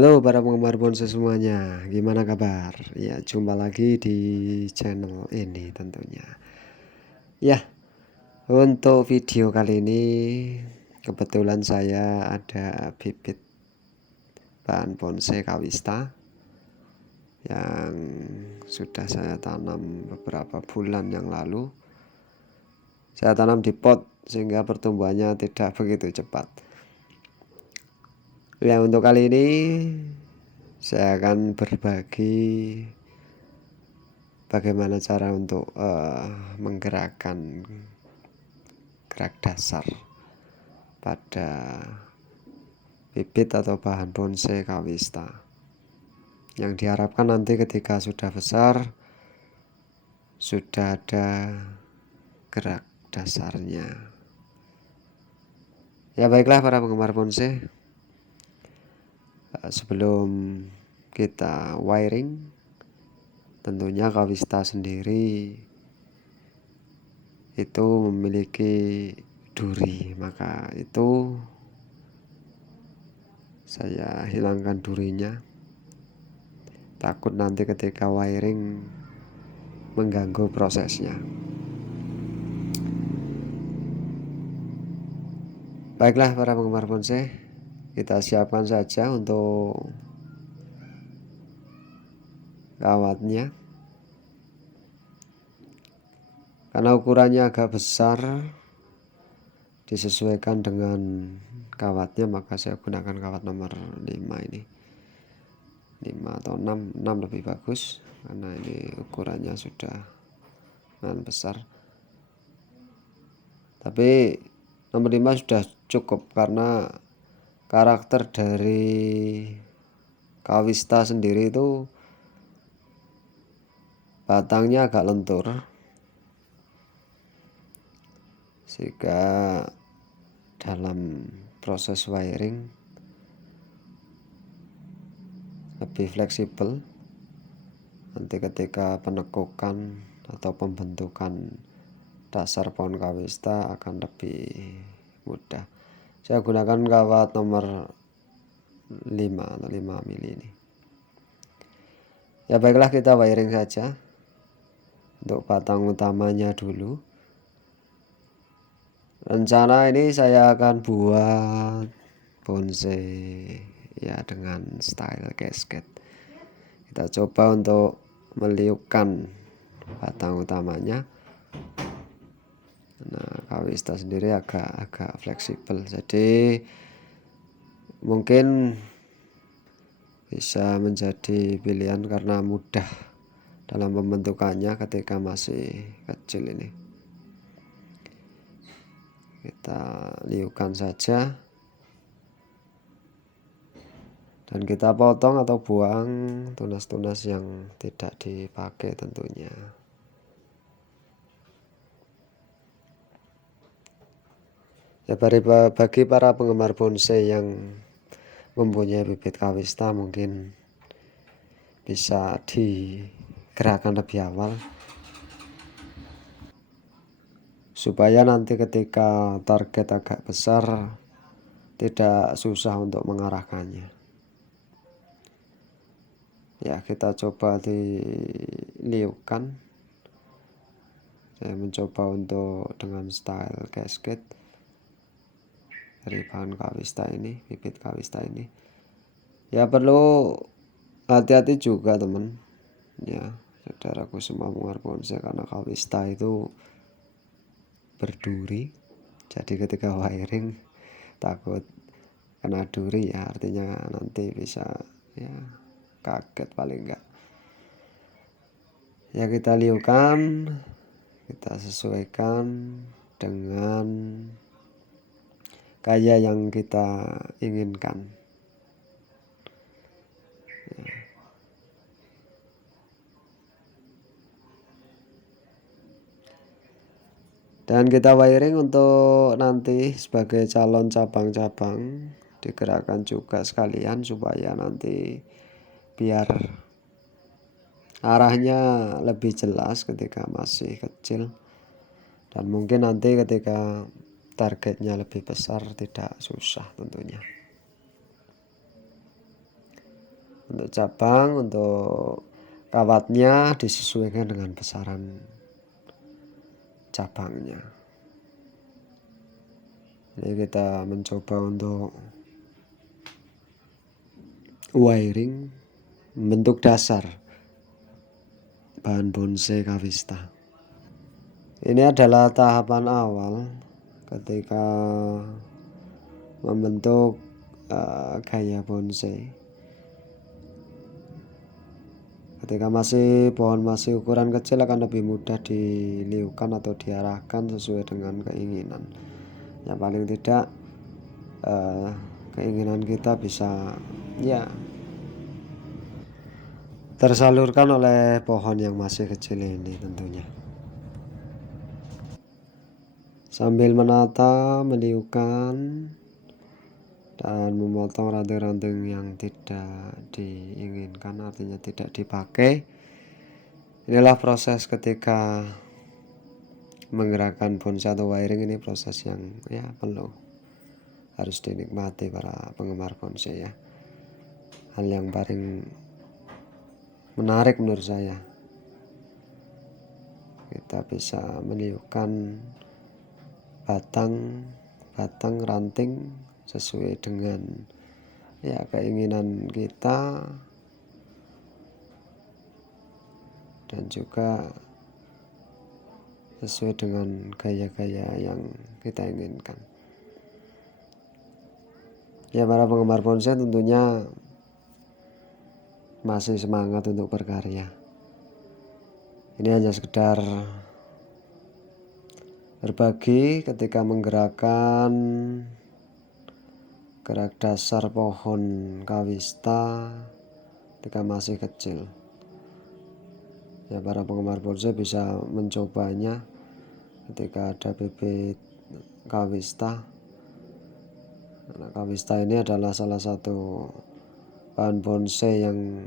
Halo para penggemar bonsai semuanya, gimana kabar? Ya, jumpa lagi di channel ini tentunya. Ya, untuk video kali ini kebetulan saya ada bibit bahan bonsai kawista yang sudah saya tanam beberapa bulan yang lalu. Saya tanam di pot sehingga pertumbuhannya tidak begitu cepat. Ya, untuk kali ini saya akan berbagi bagaimana cara untuk menggerakkan gerak dasar pada bibit atau bahan bonsai kawista yang diharapkan nanti ketika sudah besar sudah ada gerak dasarnya. Ya baiklah para penggemar bonsai, sebelum kita wiring, tentunya kawista sendiri itu memiliki duri, maka itu saya hilangkan durinya, takut nanti ketika wiring mengganggu prosesnya. Baiklah para penggemar bonsai, kita siapkan saja untuk kawatnya. Karena ukurannya agak besar, disesuaikan dengan kawatnya, maka saya gunakan kawat nomor 5 ini. 5 atau 6 lebih bagus karena ini ukurannya sudah besar. Tapi nomor 5 sudah cukup karena karakter dari kawista sendiri itu batangnya agak lentur, sehingga dalam proses wiring lebih fleksibel. Nanti ketika penekukan atau pembentukan dasar pohon kawista akan lebih mudah. Saya gunakan kawat nomor 5 atau 5 mili ini. Ya baiklah, kita wiring saja. Untuk batang utamanya dulu, rencana ini saya akan buat bonsai ya dengan style cascade. Kita coba untuk meliupkan batang utamanya. Nah, kawista sendiri agak fleksibel, jadi mungkin bisa menjadi pilihan karena mudah dalam pembentukannya ketika masih kecil ini. Kita liupkan saja dan kita potong atau buang tunas-tunas yang tidak dipakai tentunya. Ya, bagi para penggemar bonsai yang mempunyai bibit kawista mungkin bisa digerakkan lebih awal supaya nanti ketika target agak besar tidak susah untuk mengarahkannya. Ya, kita coba diliupkan. Saya mencoba untuk dengan style cascade dari bahan kawista ini, bibit kawista ini. Ya perlu hati-hati juga teman, ya saudaraku semua penggemar bonsai, karena kawista itu berduri. Jadi ketika wiring takut kena duri, ya artinya nanti bisa ya kaget paling enggak. Ya kita liupkan, kita sesuaikan dengan gaya yang kita inginkan. Dan kita wiring untuk nanti sebagai calon cabang-cabang digerakkan juga sekalian supaya nanti biar arahnya lebih jelas ketika masih kecil, dan mungkin nanti ketika targetnya lebih besar tidak susah tentunya. Untuk cabang, untuk kawatnya disesuaikan dengan besaran cabangnya. Jadi kita mencoba untuk wiring membentuk dasar bahan bonsai kawista. Ini adalah tahapan awal ketika membentuk gaya bonsai. Ketika pohon masih ukuran kecil akan lebih mudah diliukan atau diarahkan sesuai dengan keinginan. Ya paling tidak keinginan kita bisa tersalurkan oleh pohon yang masih kecil ini tentunya. Sambil menata, meniupkan, dan memotong ranting-ranting yang tidak diinginkan, artinya tidak dipakai. Inilah proses ketika menggerakkan bonsai atau wiring. Ini proses yang perlu harus dinikmati para penggemar bonsai ya. Hal yang paling menarik menurut saya, kita bisa meniupkan batang ranting sesuai dengan keinginan kita dan juga sesuai dengan gaya-gaya yang kita inginkan. Ya, para penggemar bonsai tentunya masih semangat untuk berkarya. Ini hanya sekedar berbagi ketika menggerakkan gerak dasar pohon kawista ketika masih kecil. Ya, para penggemar bonsai bisa mencobanya ketika ada bibit kawista. Karena kawista ini adalah salah satu bahan bonsai yang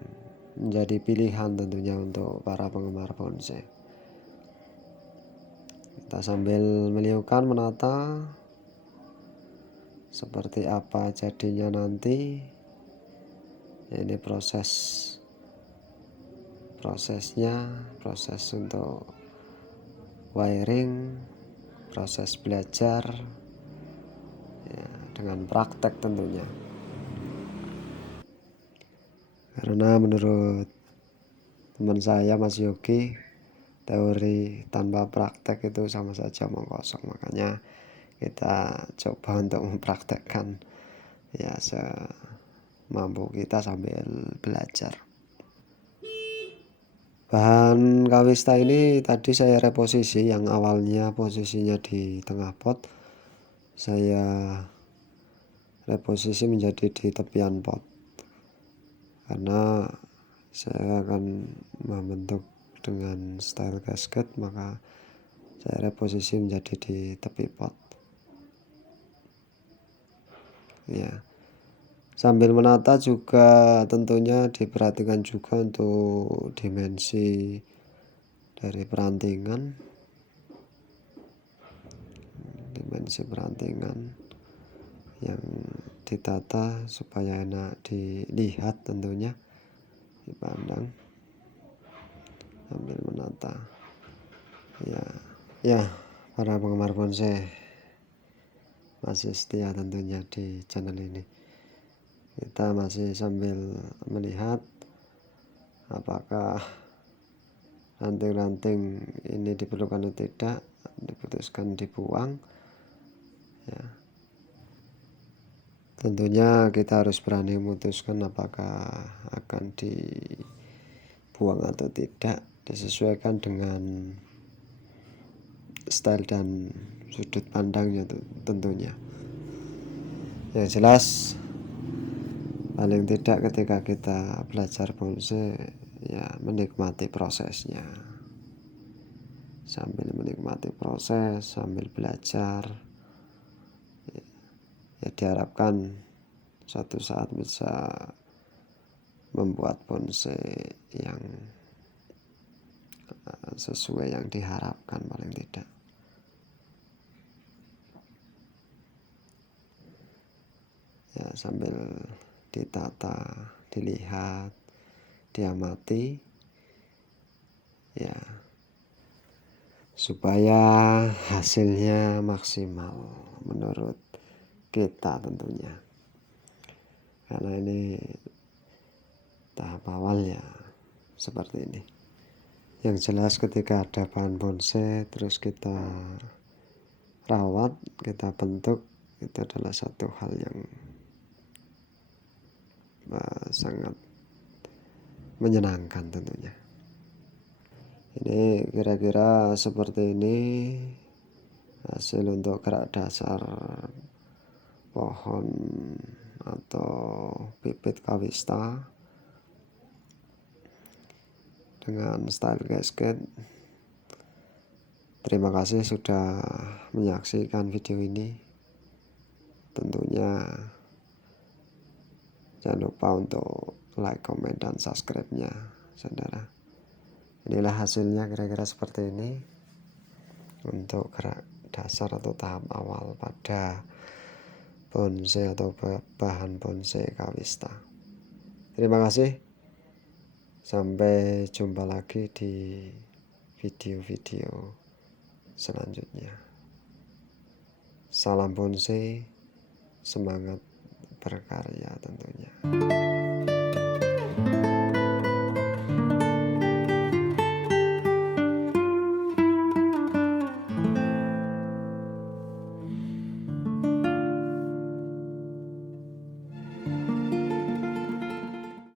menjadi pilihan tentunya untuk para penggemar bonsai. Kita sambil meliukan, menata seperti apa jadinya nanti. Ini prosesnya, proses untuk wiring, proses belajar dengan praktek tentunya. Karena menurut teman saya Mas Yogi, teori tanpa praktek itu sama saja omong kosong. Makanya kita coba untuk mempraktekkan semampu kita sambil belajar. Bahan kawista ini tadi saya reposisi, yang awalnya posisinya di tengah pot, saya reposisi menjadi di tepian pot, karena saya akan membentuk dengan style gasket, maka saya reposisi menjadi di tepi pot. Ya, sambil menata juga tentunya diperhatikan juga untuk dimensi dari perantingan, yang ditata supaya enak dilihat tentunya, dipandang sambil menata. Ya, para penggemar bonsai masih setia tentunya di channel ini. Kita masih sambil melihat apakah ranting-ranting ini diperlukan atau tidak, diputuskan dibuang. Ya, tentunya kita harus berani memutuskan apakah akan dibuang atau tidak, disesuaikan dengan style dan sudut pandangnya tentunya. Yang jelas paling tidak ketika kita belajar bonsai menikmati prosesnya, sambil menikmati proses, sambil belajar, diharapkan suatu saat bisa membuat bonsai yang sesuai yang diharapkan paling tidak. Ya, sambil ditata, dilihat, diamati, ya, supaya hasilnya maksimal menurut kita tentunya. Karena ini tahap awalnya seperti ini. Yang jelas ketika ada bahan bonsai terus kita rawat, kita bentuk, itu adalah satu hal yang sangat menyenangkan tentunya. Ini kira-kira seperti ini hasil untuk gerak dasar pohon atau bibit kawista dengan style gasket. Terima kasih sudah menyaksikan video ini. Tentunya jangan lupa untuk like, comment, dan subscribe-nya, saudara. Inilah hasilnya kira-kira seperti ini untuk gerak dasar atau tahap awal pada bonsai atau bahan bonsai kawista. Terima kasih. Sampai jumpa lagi di video-video selanjutnya. Salam bonsai, semangat berkarya tentunya.